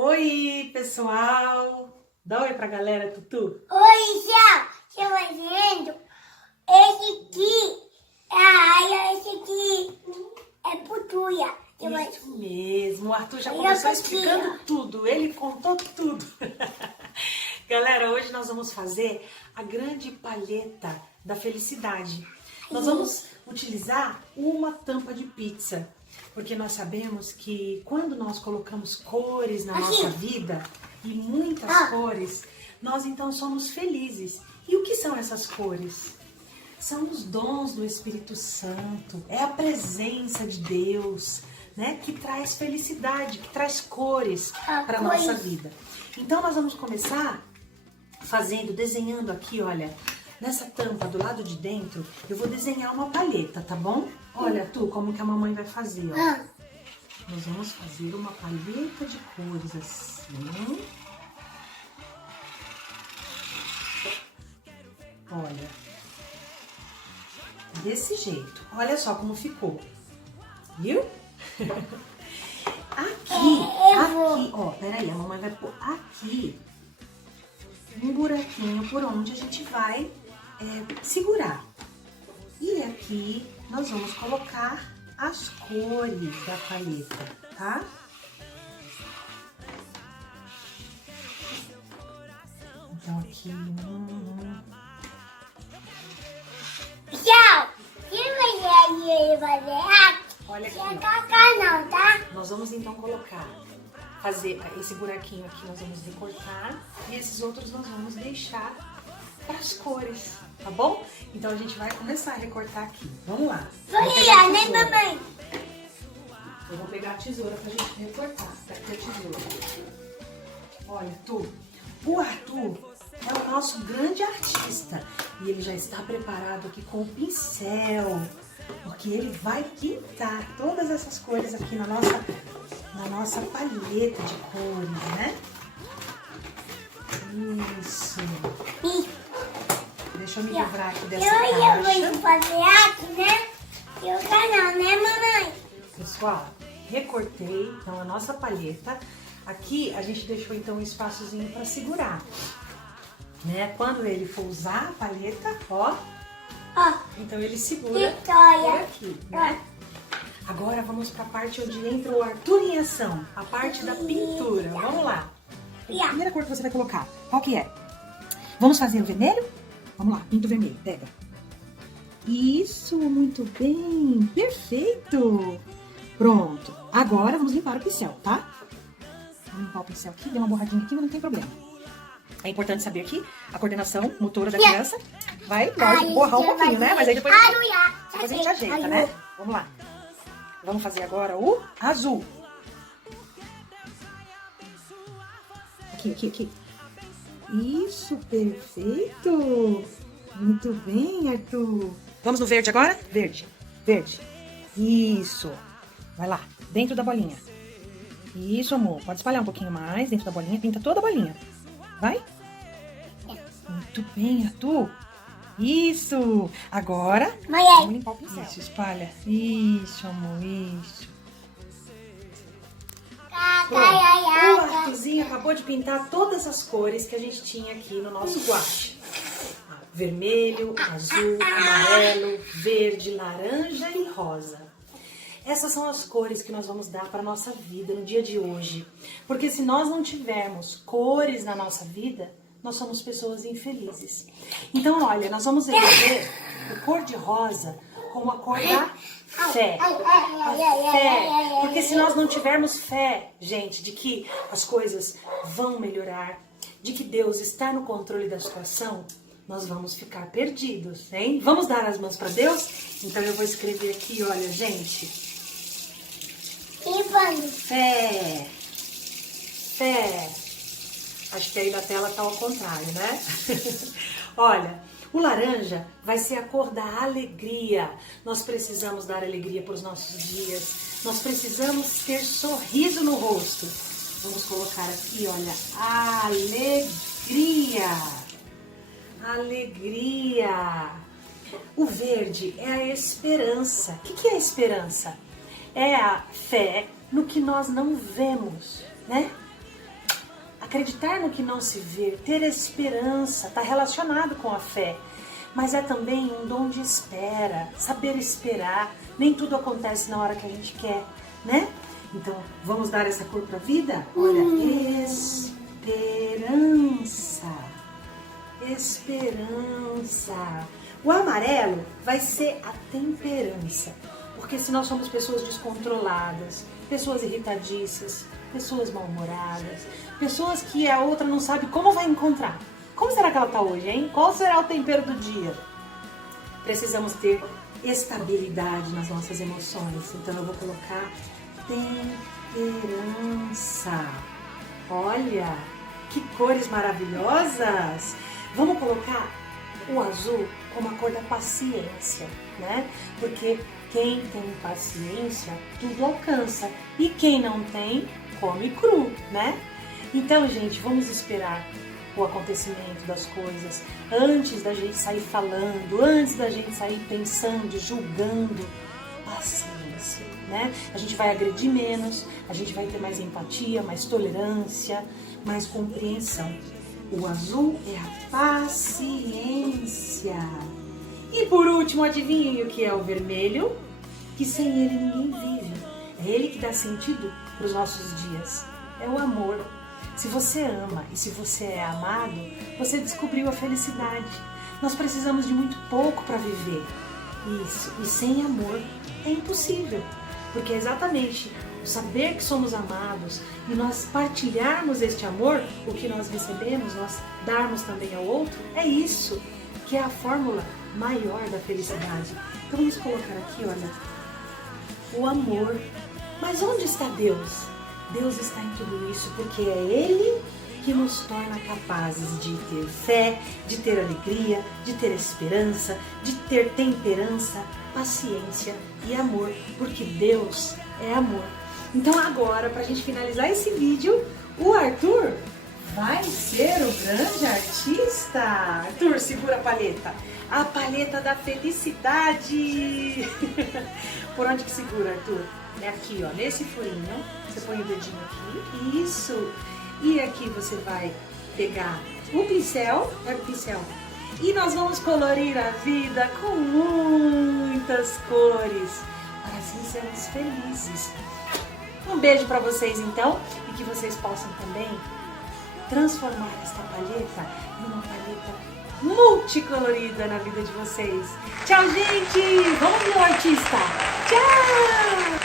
Oi, pessoal! Dá oi pra galera, Tutu. Oi, tchau! Você vai vendo? Esse aqui é a área, esse aqui é putuia. Isso mesmo, o Arthur já Olha começou a coquinha. explicando tudo, ele contou tudo. Galera, hoje nós vamos fazer a grande palheta da felicidade. Nós vamos utilizar uma tampa de pizza, porque nós sabemos que quando nós colocamos cores na nossa vida, e muitas cores, nós então somos felizes. E o que são essas cores? São os dons do Espírito Santo, é a presença de Deus, né, que traz felicidade, que traz cores para a nossa vida. Então nós vamos começar desenhando aqui, olha, nessa tampa do lado de dentro, eu vou desenhar uma palheta, tá bom? Olha, Tu, como que a mamãe vai fazer, ó. Nós vamos fazer uma palheta de cores assim. Olha, desse jeito. Olha só como ficou. Viu? Aqui, ó, peraí, a mamãe vai pôr aqui um buraquinho por onde a gente vai segurar. E aqui nós vamos colocar as cores da palheta, tá? Então aqui... Tchau! Quem vai fazer? Olha aqui, Não é ó. cacá não, tá? Nós vamos então fazer esse buraquinho aqui, nós vamos recortar e esses outros nós vamos deixar para as cores, tá bom? Então a gente vai começar a recortar aqui. Vamos lá. Olha, né, mamãe? Eu vou pegar a tesoura pra gente recortar. Tá aqui a tesoura. Olha, o Arthur é o nosso grande artista e ele já está preparado aqui com o pincel, porque ele vai pintar todas essas cores aqui na nossa palheta de cores, né? Isso. Deixa eu me livrar aqui dessa Eu caixa. vou fazer aqui, né? E o canal, né, mamãe? Pessoal, recortei então a nossa palheta. Aqui a gente deixou então um espaçozinho para segurar, né? Quando ele for usar a palheta, ó, então ele segura por aqui, né? Agora vamos para a parte onde entra o Arthur em ação, a parte da pintura. Vamos lá. A primeira cor que você vai colocar, qual que é? Vamos fazer o vermelho? Vamos lá, pinta o vermelho, pega. Isso, muito bem, perfeito. Pronto, agora vamos limpar o pincel, tá? Vamos limpar o pincel aqui, deu uma borradinha aqui, mas não tem problema. É importante saber que a coordenação motora da criança vai, lógico, borrar um pouquinho, né? Mas aí depois a gente ajeita, né? Vamos lá. Vamos fazer agora o azul. Aqui. Isso, perfeito. Muito bem, Arthur. Vamos no verde agora? Verde. Isso. Vai lá, dentro da bolinha. Isso, amor. Pode espalhar um pouquinho mais dentro da bolinha. Pinta toda a bolinha. Vai. Muito bem, Arthur. Isso. Agora, vamos limpar o pincel. Isso, espalha. Isso, amor. Isso. Pronto. O Arthurzinho acabou de pintar todas as cores que a gente tinha aqui no nosso guache. Vermelho, azul, amarelo, verde, laranja e rosa. Essas são as cores que nós vamos dar para a nossa vida no dia de hoje. Porque se nós não tivermos cores na nossa vida, nós somos pessoas infelizes. Então, olha, nós vamos eleger o cor de rosa como a cor da fé. A fé. Porque se nós não tivermos fé, gente, de que as coisas vão melhorar, de que Deus está no controle da situação, nós vamos ficar perdidos, hein? Vamos dar as mãos para Deus? Então eu vou escrever aqui, olha, gente. Fé. Acho que aí na tela tá ao contrário, né? Olha, o laranja vai ser a cor da alegria. Nós precisamos dar alegria para os nossos dias. Nós precisamos ter sorriso no rosto. Vamos colocar aqui, olha, alegria. O verde é a esperança. O que é a esperança? É a fé no que nós não vemos, né? Acreditar no que não se vê, ter esperança, está relacionado com a fé. Mas é também um dom de espera, saber esperar. Nem tudo acontece na hora que a gente quer, né? Então, vamos dar essa cor para a vida? Olha, esperança. Esperança. O amarelo vai ser a temperança. Porque se nós somos pessoas descontroladas, pessoas irritadiças, pessoas mal-humoradas, pessoas que a outra não sabe como vai encontrar. Como será que ela está hoje, hein? Qual será o tempero do dia? Precisamos ter estabilidade nas nossas emoções. Então eu vou colocar temperança. Olha, que cores maravilhosas! Vamos colocar o azul como a cor da paciência, né? Porque quem tem paciência, tudo alcança. E quem não tem, come cru, né? Então, gente, vamos esperar o acontecimento das coisas antes da gente sair falando, antes da gente sair pensando, julgando. Paciência, né? A gente vai agredir menos, a gente vai ter mais empatia, mais tolerância, mais compreensão. O azul é a paciência. E por último, adivinhem o que é o vermelho? Que sem ele ninguém vive. É ele que dá sentido para os nossos dias. É o amor. Se você ama e se você é amado, você descobriu a felicidade. Nós precisamos de muito pouco para viver. Isso. E sem amor é impossível. Porque é exatamente o saber que somos amados e nós partilharmos este amor, o que nós recebemos, nós darmos também ao outro, é isso que é a fórmula maior da felicidade. Então vamos colocar aqui, olha, o amor. Mas onde está Deus? Deus está em tudo isso porque é Ele que nos torna capazes de ter fé, de ter alegria, de ter esperança, de ter temperança, paciência e amor, porque Deus é amor. Então agora, para a gente finalizar esse vídeo, o Arthur vai ser o grande artista. Arthur, segura a palheta da felicidade. Por onde que segura, Arthur? É aqui, ó, nesse furinho. Você põe o dedinho aqui, isso. E aqui você vai pegar o pincel, pega o pincel. E nós vamos colorir a vida com muitas cores, para assim sermos felizes. Um beijo para vocês então, e que vocês possam também transformar esta palheta numa palheta multicolorida na vida de vocês. Tchau, gente! Vamos ver o artista! Tchau!